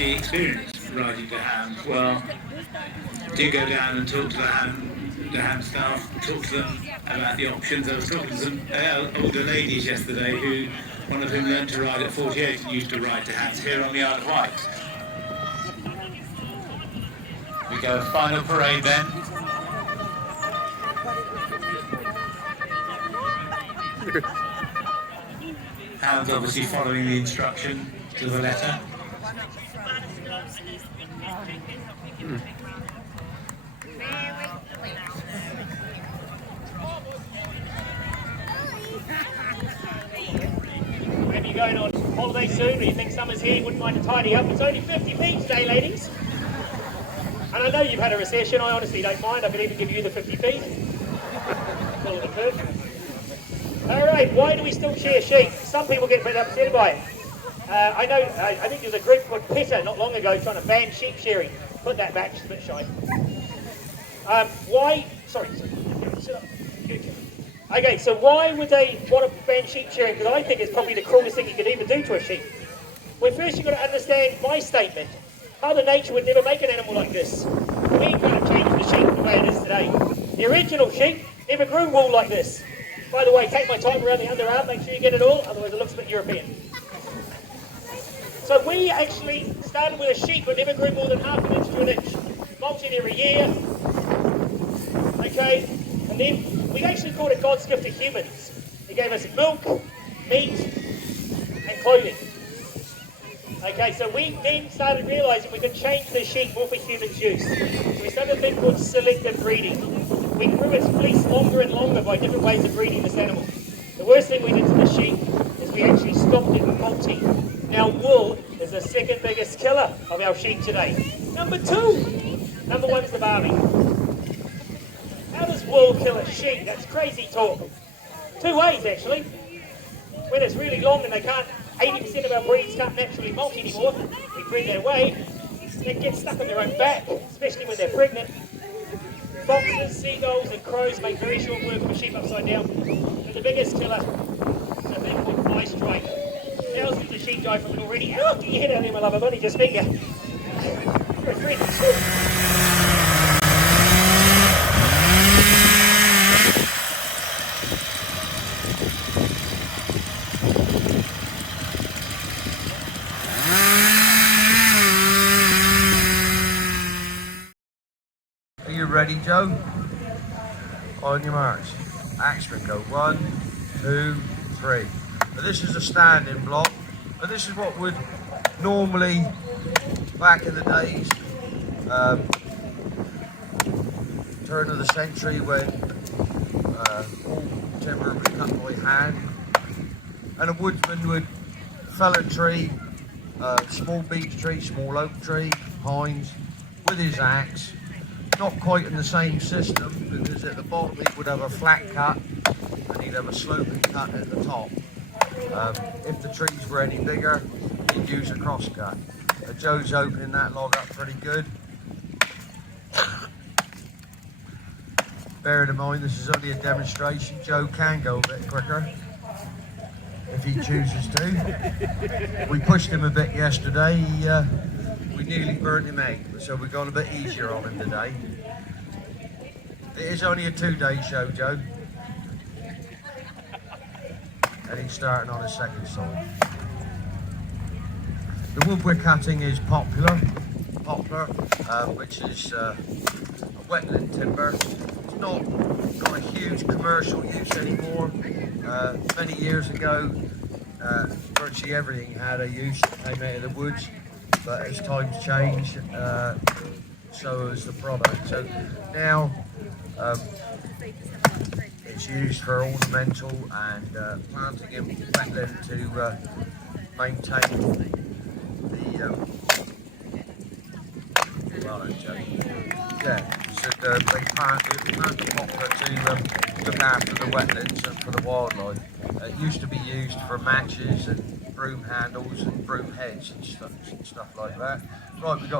Experienced riding to hams, well, do go down and talk to the ham staff, talk to them about the options. I was talking to some older ladies yesterday who, one of whom learned to ride at 48 and used to ride to hams here on the Isle of Wight. We go final parade then. Hounds obviously following the instruction to the letter. Maybe you're going on holiday soon, or you think summer's here, you wouldn't mind to tidy up. It's only 50p today, ladies. And I know you've had a recession, I honestly don't mind. I could even give you the 50p. Call it a perk. Alright, why do we still shear sheep? Some people get a bit upset by it. I think there was a group called PETA not long ago trying to ban sheep shearing. Put that back, just a bit shy. Why? Sorry. Sit up. Okay, so why would they want to ban sheep shearing? Because I think it's probably the cruelest thing you could even do to a sheep. Well, first you've got to understand my statement. Mother Nature would never make an animal like this. We kind of changed the sheep the way it is today. The original sheep never grew wool like this. By the way, take my time around the underarm, make sure you get it all, otherwise it looks a bit European. So we actually started with a sheep that never grew more than half an inch to an inch. Molted every year. Okay, and then we actually called it God's gift to humans. He gave us milk, meat, and clothing. Okay, so we then started realising we could change the sheep more for humans' use. So we started a thing called selective breeding. We grew its fleece longer and longer by different ways of breeding this animal. The worst thing we did to the sheep is we actually stopped it molting. Now wool is the second biggest killer of our sheep today. Number two. Number one is the barley. How does wool kill a sheep? That's crazy talk. Two ways actually. When it's really long and they can't, 80% of our breeds can't naturally molt anymore, they breed their way, they get stuck on their own back, especially when they're pregnant. Foxes, seagulls and crows make very short work of a sheep upside down. And the biggest killer is a thing called fly strike. Thousands of sheep die from it already. Ow, get your head out there, my love, I've only just met you. Are you ready, Joe? On your marks. Action, go 1, 2, 3. Now, this is a standing block, but this is what would normally, back in the days, turn of the century, when all timber was cut by hand, and a woodsman would fell a tree, small beech tree, small oak tree, pines, with his axe. Not quite in the same system, because at the bottom he would have a flat cut and he'd have a sloping cut at the top. If the trees were any bigger, he'd use a cross cut. Joe's opening that log up pretty good. Bearing in mind this is only a demonstration, Joe can go a bit quicker if he chooses to. We pushed him a bit yesterday. We nearly burnt him out, so we've gone a bit easier on him today. It is only a 2-day show, Joe. And he's starting on his second side. The wood we're cutting is poplar, which is a wetland timber. It's not got a huge commercial use anymore. Many years ago, virtually everything had a use that came out of the woods. But as times change, so is the product. So now it's used for ornamental and planting in wetland maintain the so they plant the poplar to look after the wetlands and for the wildlife. It used to be used for matches and broom handles and broom heads and stuff like that. Right, we got